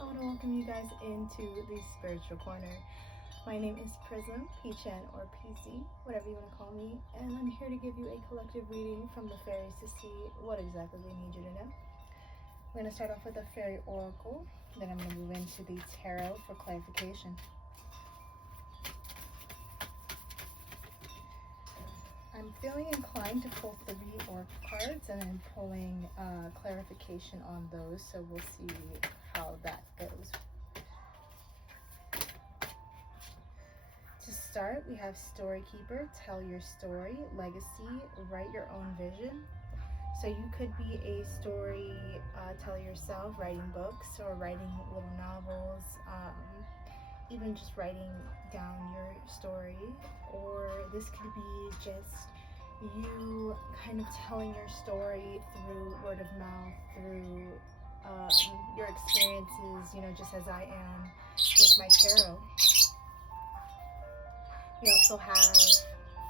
I want to welcome you guys into the spiritual corner. My name is Prism, P-Chan, or PC, whatever you want to call me, and I'm here to give you a collective reading from the fairies to see what exactly they need you to know. I'm going to start off with a fairy oracle, then I'm going to move into the tarot for clarification. I'm feeling inclined to pull 3 oracle cards and then pulling clarification on those, so we'll see how that goes. To start, we have Story Keeper, Tell Your Story, Legacy, Write Your Own Vision. So you could be a story teller yourself, writing books or writing little novels, even just writing down your story, or this could be just you kind of telling your story through word of mouth, through your experiences, just as I am with my tarot. We also have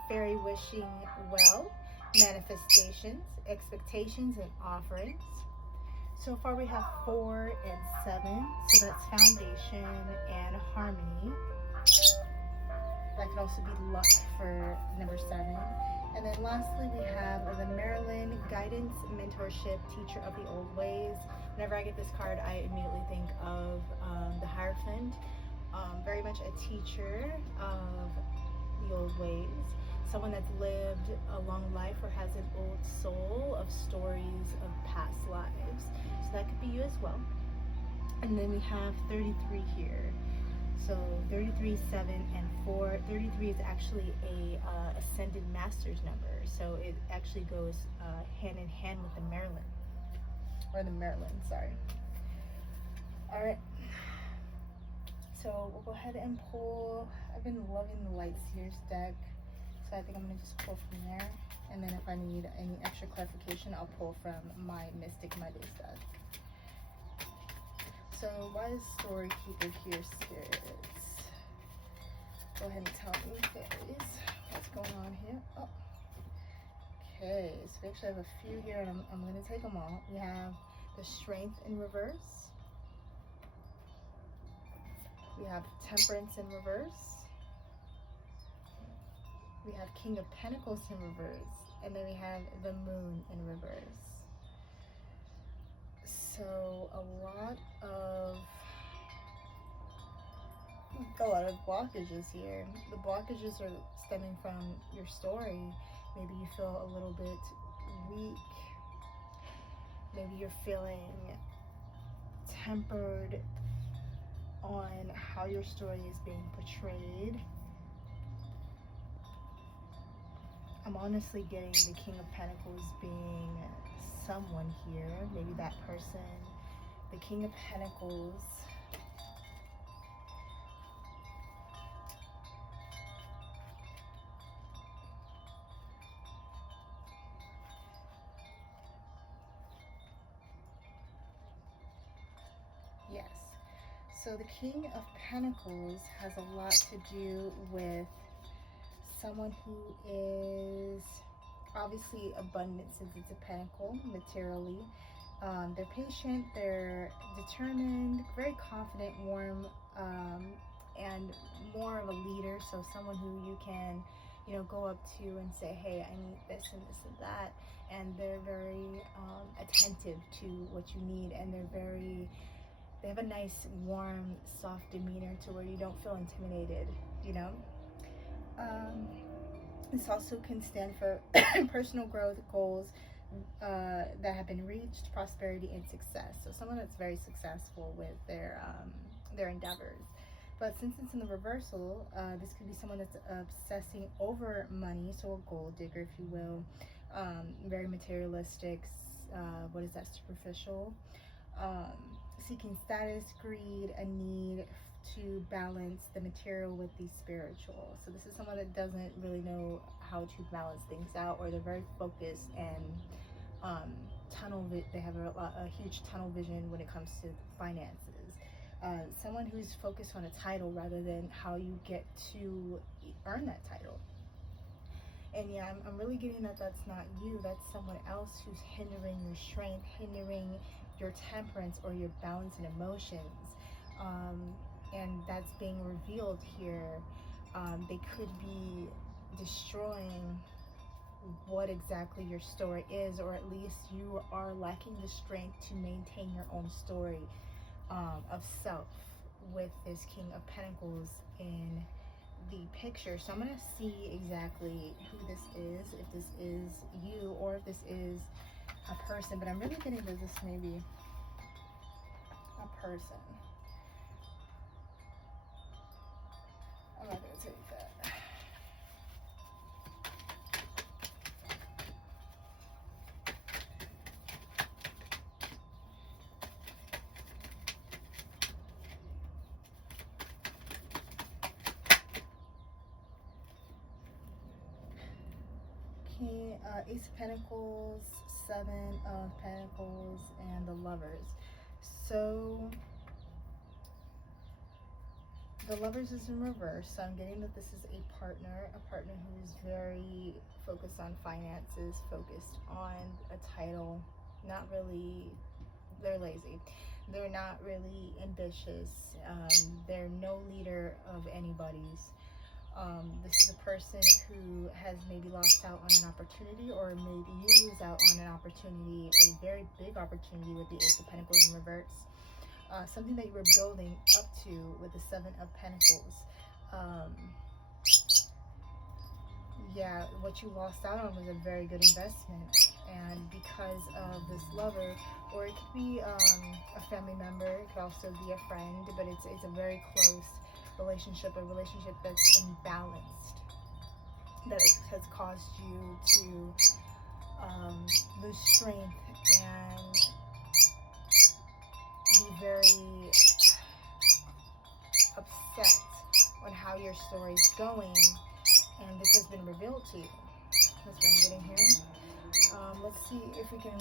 fairy wishing well, manifestations, expectations, and offerings. So far we have 4 and 7, so that's foundation and harmony. That could also be luck for number 7. And then lastly we have the Maryland Guidance, Mentorship, Teacher of the Old Ways. Whenever I get this card, I immediately think of the Hierophant, very much a teacher of the old ways, someone that's lived a long life or has an old soul of stories of past lives. So that could be you as well. And then we have 33 here. So 33, 7, and 4. 33 is actually a ascended master's number. So it actually goes hand in hand with the Maryland. Sorry. All right. So we'll go ahead and pull. I've been loving the Light Seers deck, so I think I'm going to just pull from there. And then if I need any extra clarification, I'll pull from my Mystic Mondays deck. So why is Story Keeper here, spirits? Go ahead and tell me, fairies, what's going on here. Oh, okay. So we actually have a few here, and I'm going to take them all. We have the Strength in reverse. We have Temperance in reverse. We have King of Pentacles in reverse. And then we have the Moon in reverse. So a lot of blockages here. The blockages are stemming from your story. Maybe you feel a little bit weak. Maybe you're feeling tempered on how your story is being portrayed. I'm honestly getting the King of Pentacles being someone here, maybe that person. The King of Pentacles yes. So the King of Pentacles has a lot to do with someone who is obviously abundant, since it's a pentacle materially. They're patient, they're determined, very confident, warm, and more of a leader. So someone who you can, go up to and say, hey, I need this and this and that. And they're very attentive to what you need, and they have a nice, warm, soft demeanor to where you don't feel intimidated, This also can stand for personal growth, goals that have been reached, prosperity, and success. So someone that's very successful with their endeavors. But since it's in the reversal, this could be someone that's obsessing over money, so a gold digger, if you will, very materialistic. What is that? Superficial. Seeking status, greed, a need to balance the material with the spiritual. So this is someone that doesn't really know how to balance things out, or they're very focused and they have a huge tunnel vision when it comes to finances. Someone who's focused on a title rather than how you get to earn that title. And yeah, I'm really getting that that's not you. That's someone else who's hindering your strength, hindering your temperance or your balance and emotions. Um, and that's being revealed here. They could be destroying what exactly your story is, or at least you are lacking the strength to maintain your own story of self with this King of Pentacles in the picture. So I'm going to see exactly who this is, if this is you or if this is a person, but I'm really getting that this may be a person. I'm not going to take that. Ace of Pentacles, Seven of Pentacles, and the Lovers. So the Lovers is in reverse, so I'm getting that this is a partner who is very focused on finances, focused on a title, not really, they're lazy. They're not really ambitious. They're no leader of anybody's. This is a person who has maybe lost out on an opportunity, or maybe you lose out on an opportunity, a very big opportunity with the Ace of Pentacles in reverse. Something that you were building up to with the Seven of Pentacles. Yeah, what you lost out on was a very good investment, and because of this lover, or it could be a family member, it could also be a friend, but it's a very close relationship, a relationship that's imbalanced, that it has caused you to lose strength and be very upset on how your story is going, and this has been revealed to you. That's what I'm getting here. Let's see if we can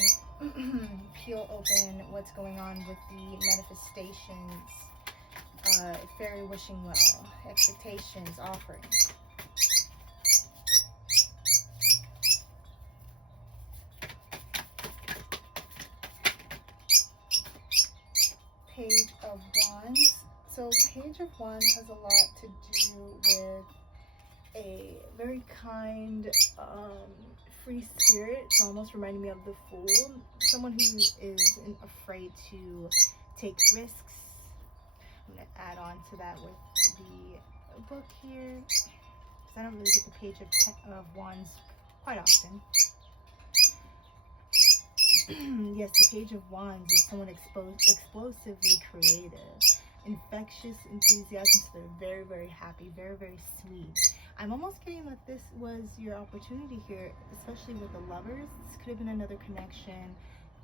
peel open what's going on with the manifestations. Fairy wishing well, expectations, offerings. Page of Wands. So Page of Wands has a lot to do with a very kind, free spirit. It's almost reminding me of the Fool. Someone who isn't afraid to take risks. I'm going to add on to that with the book here, because I don't really get the Page of Wands quite often. Yes, the Page of Wands is someone explosively creative, infectious enthusiasm, so they're very, very happy, very, very sweet. I'm almost getting that this was your opportunity here, especially with the Lovers. This could have been another connection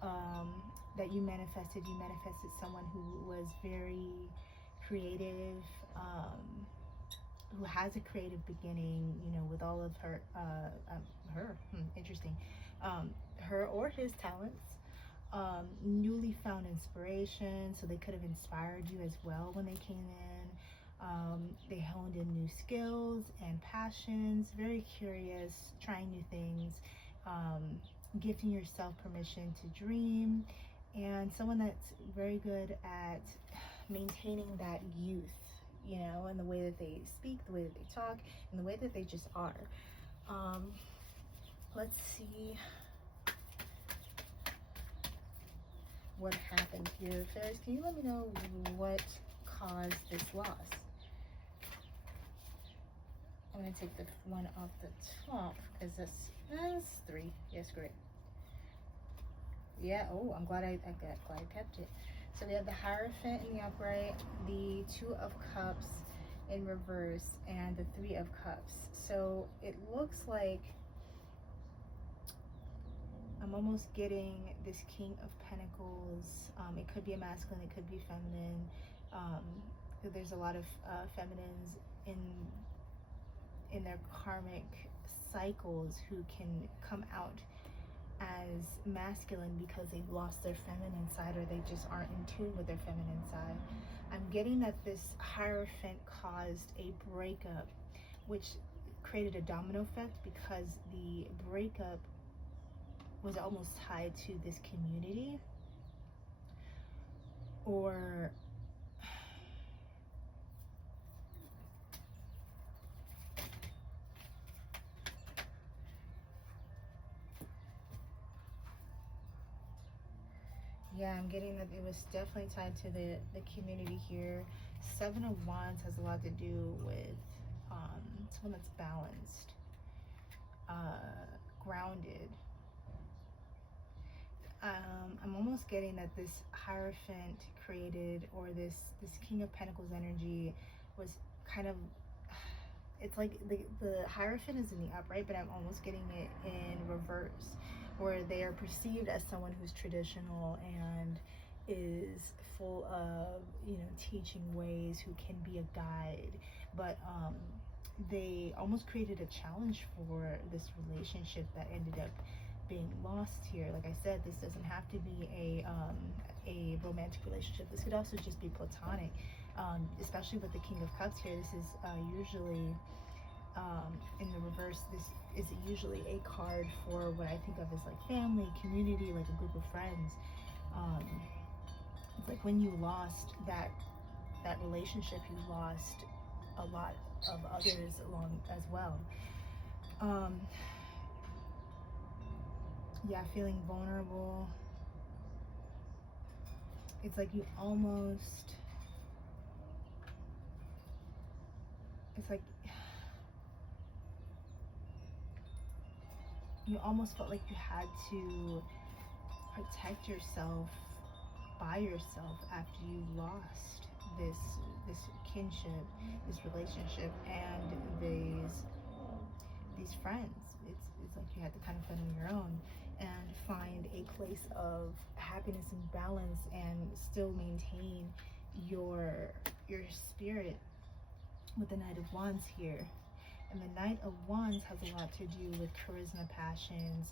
that you manifested. You manifested someone who was very creative, who has a creative beginning, you know, with all of her, interesting, her or his talents, newly found inspiration, so they could have inspired you as well when they came in. They honed in new skills and passions, very curious, trying new things, gifting yourself permission to dream, and someone that's very good at maintaining that youth, you know, in the way that they speak, the way that they talk, and the way that they just are. Let's see what happened here. Fairies, can you let me know what caused this loss? I'm going to take the one off the top, because that's 3. Yes, great. Yeah, oh, I'm glad I kept it. So we have the Hierophant in the upright, the 2 of Cups in reverse, and the 3 of Cups. So it looks like I'm almost getting this King of Pentacles. It could be a masculine, it could be feminine. There's a lot of feminines in their karmic cycles who can come out as masculine because they've lost their feminine side, or they just aren't in tune with their feminine side. I'm getting that this Hierophant caused a breakup, which created a domino effect because the breakup was almost tied to this community, or yeah, I'm getting that it was definitely tied to the community here. Seven of Wands has a lot to do with someone that's balanced, grounded. I'm almost getting that this Hierophant created, or this King of Pentacles energy was kind of, it's like the Hierophant is in the upright, but I'm almost getting it in reverse, where they are perceived as someone who's traditional and is full of, you know, teaching ways, who can be a guide, but they almost created a challenge for this relationship that ended up being lost here. Like I said, this doesn't have to be a romantic relationship. This could also just be platonic, especially with the King of Cups here. This is usually in the reverse. This is usually a card for what I think of as like family, community, like a group of friends. It's like when you lost that relationship, you lost a lot of others along as well. Yeah, feeling vulnerable. It's like you almost, it's like you almost felt like you had to protect yourself by yourself after you lost this kinship, this relationship, and these friends. It's like you had to kind of find on your own and find a place of happiness and balance, and still maintain your spirit with the Knight of Wands here. And the Knight of Wands has a lot to do with charisma, passion,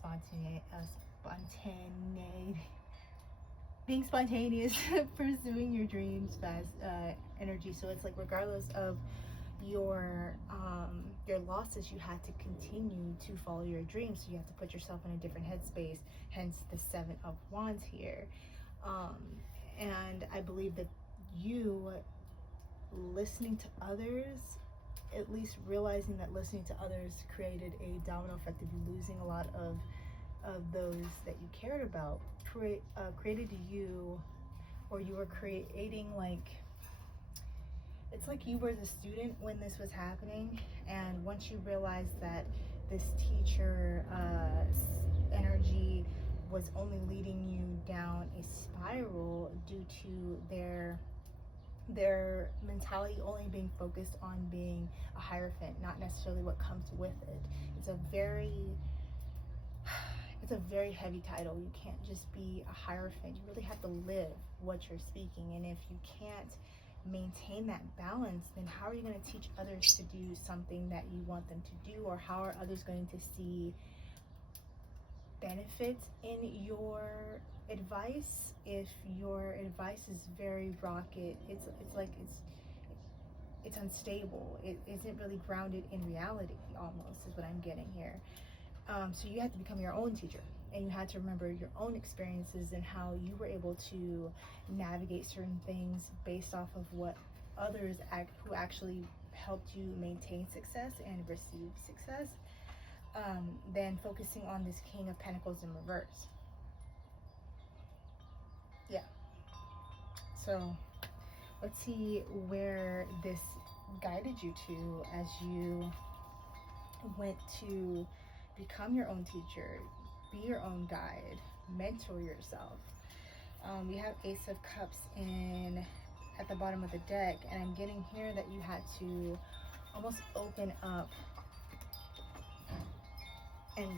being spontaneous, pursuing your dreams, fast energy. So it's like, regardless of your losses, you had to continue to follow your dreams. So you have to put yourself in a different headspace, hence the Seven of Wands here. And I believe that you listening to others, at least realizing that listening to others created a domino effect of you losing a lot of those that you cared about, created you, or you were creating, like, it's like you were the student when this was happening, and once you realized that this teacher energy was only leading you down a spiral due to their mentality only being focused on being a Hierophant, not necessarily what comes with it. It's a very heavy title. You can't just be a Hierophant. You really have to live what you're speaking. And if you can't maintain that balance, then how are you going to teach others to do something that you want them to do? Or how are others going to see benefits in your advice if your advice is very rocket? It's like it's unstable. It isn't really grounded in reality, almost, is what I'm getting here. So you had to become your own teacher, and you had to remember your own experiences and how you were able to navigate certain things based off of what others who actually helped you maintain success and receive success, then focusing on this King of Pentacles in reverse. Yeah. So let's see where this guided you to as you went to become your own teacher, be your own guide, mentor yourself. We have Ace of Cups at the bottom of the deck, and I'm getting here that you had to almost open up and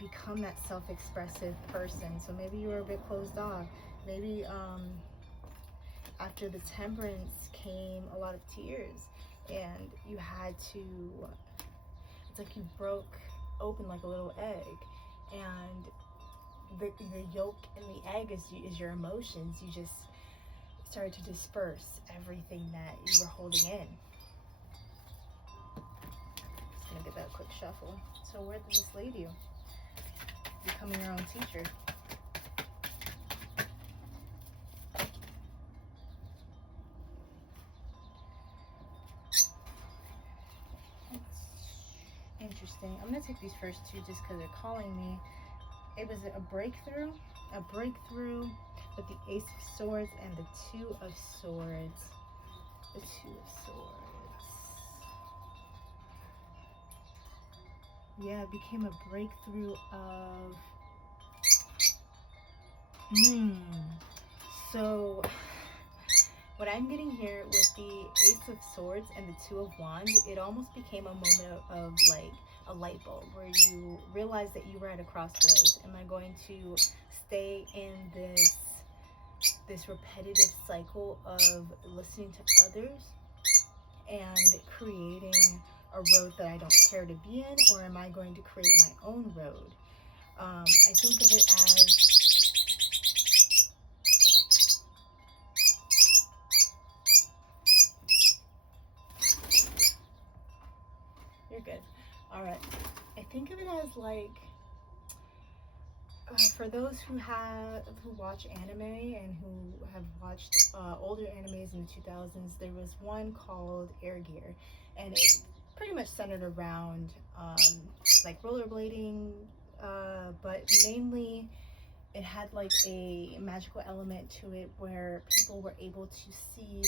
become that self-expressive person. So maybe you were a bit closed off. Maybe after the Temperance came a lot of tears, and you had to, it's like you broke open like a little egg, and the yolk in the egg is your emotions. You just started to disperse everything that you were holding in. Just gonna gonna give that a quick shuffle. So where did this lead you? Becoming your own teacher. Interesting. I'm gonna take these first two just because they're calling me. It was a breakthrough with the Ace of Swords and the Two of Swords. The Two of Swords. Yeah, it became a breakthrough of so what I'm getting here with the Ace of Swords and the Two of Wands, it almost became a moment of like a light bulb where you realize that you were at a crossroads. Am I going to stay in this repetitive cycle of listening to others and creating a road that I don't care to be in, or am I going to create my own road? I think of it as you're good. All right. I think of it as like for those who watch anime and who have watched older animes in the 2000s, there was one called Air Gear, and it pretty much centered around like rollerblading, but mainly it had like a magical element to it where people were able to see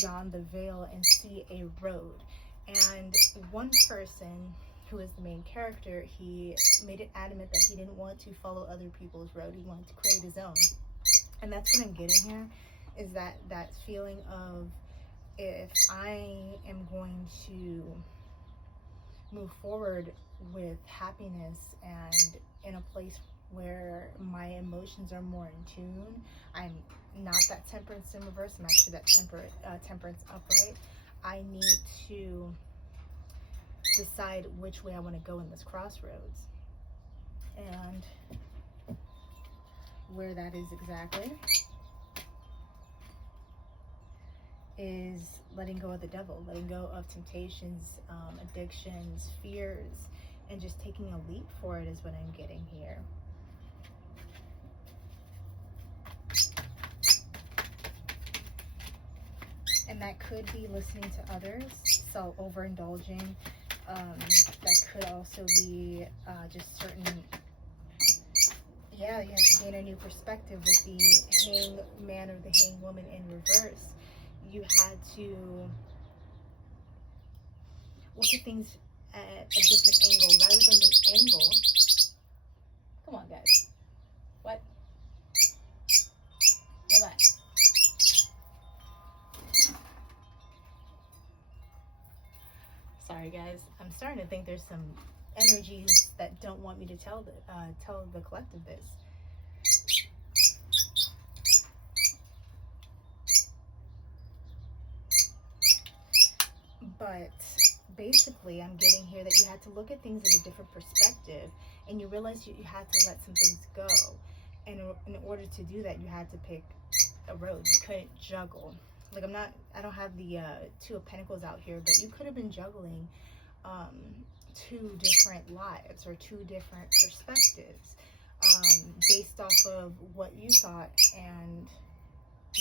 beyond the veil and see a road. And one person who is the main character, he made it adamant that he didn't want to follow other people's road. He wanted to create his own. And that's what I'm getting here, is that feeling of, if I am going to move forward with happiness and in a place where my emotions are more in tune, I'm not that temperance in reverse, I'm actually that temperance upright. I need to decide which way I want to go in this crossroads, and where that is exactly is letting go of the devil, letting go of temptations, addictions, fears, and just taking a leap for it is what I'm getting here. And that could be listening to others, so overindulging. That could also be just certain, you have to gain a new perspective with the hangman or the hangwoman in reverse. You had to look at things at a different angle rather than the angle. Come on, guys. What? Relax. Sorry, guys. I'm starting to think there's some energies that don't want me to tell the collective this. But basically, I'm getting here that you had to look at things at a different perspective, and you realized you had to let some things go. And in order to do that, you had to pick a road. You couldn't juggle. Like, I don't have the Two of Pentacles out here, but you could have been juggling two different lives or two different perspectives based off of what you thought, and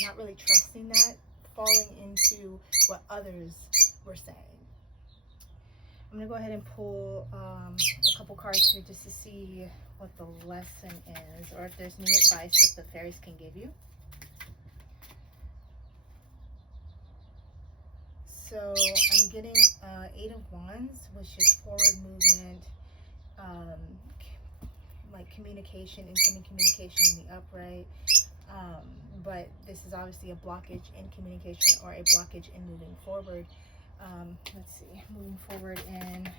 not really trusting that, falling into what others were saying. I'm gonna go ahead and pull a couple cards here just to see what the lesson is, or if there's any advice that the fairies can give you. So I'm getting Eight of Wands, which is forward movement, like communication, incoming communication in the upright. But this is obviously a blockage in communication or a blockage in moving forward. Let's see, moving forward in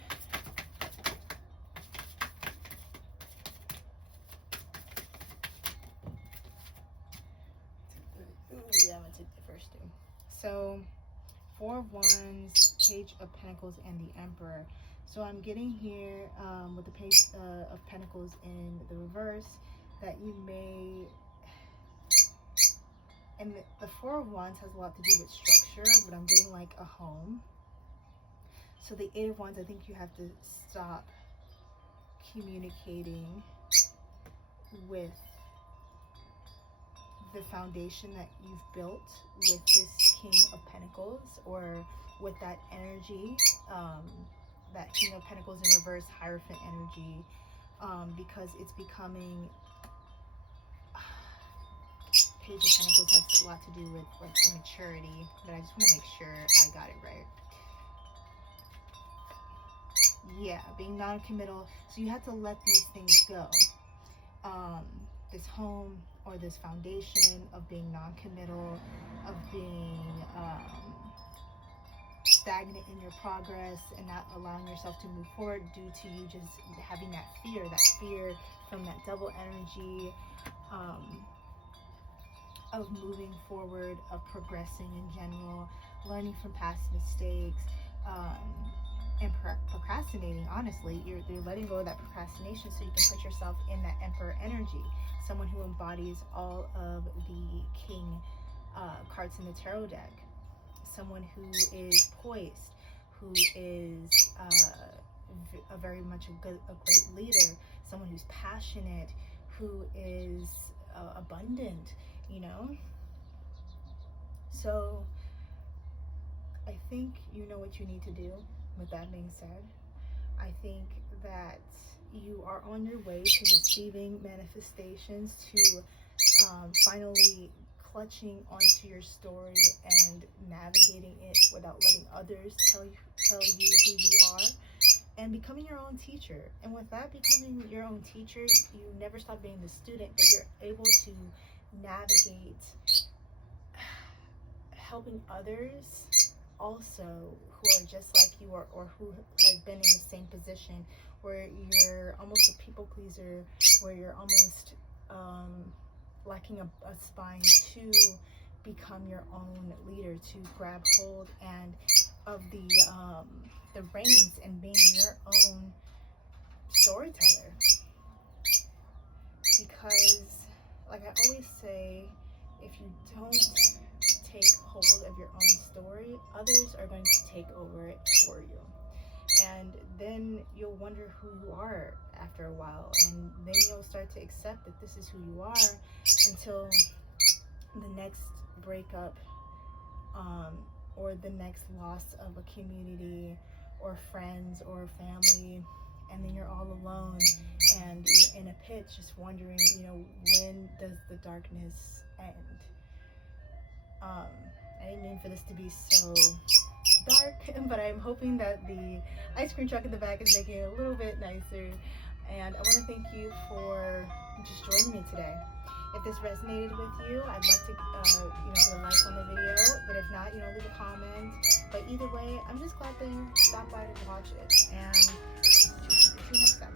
I'm gonna take the first two. So Four of Wands, Page of Pentacles, and the Emperor. So I'm getting here with the Page of Pentacles in the reverse that you may, and the Four of Wands has a lot to do with structure, but I'm getting like a home. So the Eight of Wands, I think you have to stop communicating with the foundation that you've built with this King of Pentacles, or with that energy, that King of Pentacles in reverse, Hierophant energy, because it's becoming, Page of Pentacles has a lot to do with like immaturity, but I just want to make sure I got it right. Yeah, being non-committal. So you have to let these things go. This home or this foundation of being non-committal, of being stagnant in your progress and not allowing yourself to move forward due to you just having that fear from that double energy, of moving forward, of progressing in general, learning from past mistakes, and procrastinating. Honestly, you're letting go of that procrastination so you can put yourself in that Emperor energy, someone who embodies all of the King cards in the tarot deck, someone who is poised, who is a very much a great leader, someone who's passionate, who is abundant, you know. So I think you know what you need to do. With that being said, I think that you are on your way to receiving manifestations, to finally clutching onto your story and navigating it without letting others tell you who you are, and becoming your own teacher. And with that, becoming your own teacher, you never stop being the student, but you're able to navigate helping others also who are just like you, or who have been in the same position where you're almost a people pleaser, where you're almost lacking a spine to become your own leader, to grab hold and of the reins and being your own storyteller. Because, like I always say, if you don't take hold of your own story, others are going to take over it for you. And then you'll wonder who you are after a while, and then you'll start to accept that this is who you are, until the next breakup, or the next loss of a community or friends or family, and then you're all alone and you're in a pit just wondering, you know, when does the darkness end? I didn't mean for this to be so dark, but I'm hoping that the ice cream truck in the back is making it a little bit nicer. And I want to thank you for just joining me today. If this resonated with you, I'd love to, get a like on the video. But if not, leave a comment. But either way, I'm just glad that you stopped by to watch it. And see you next time.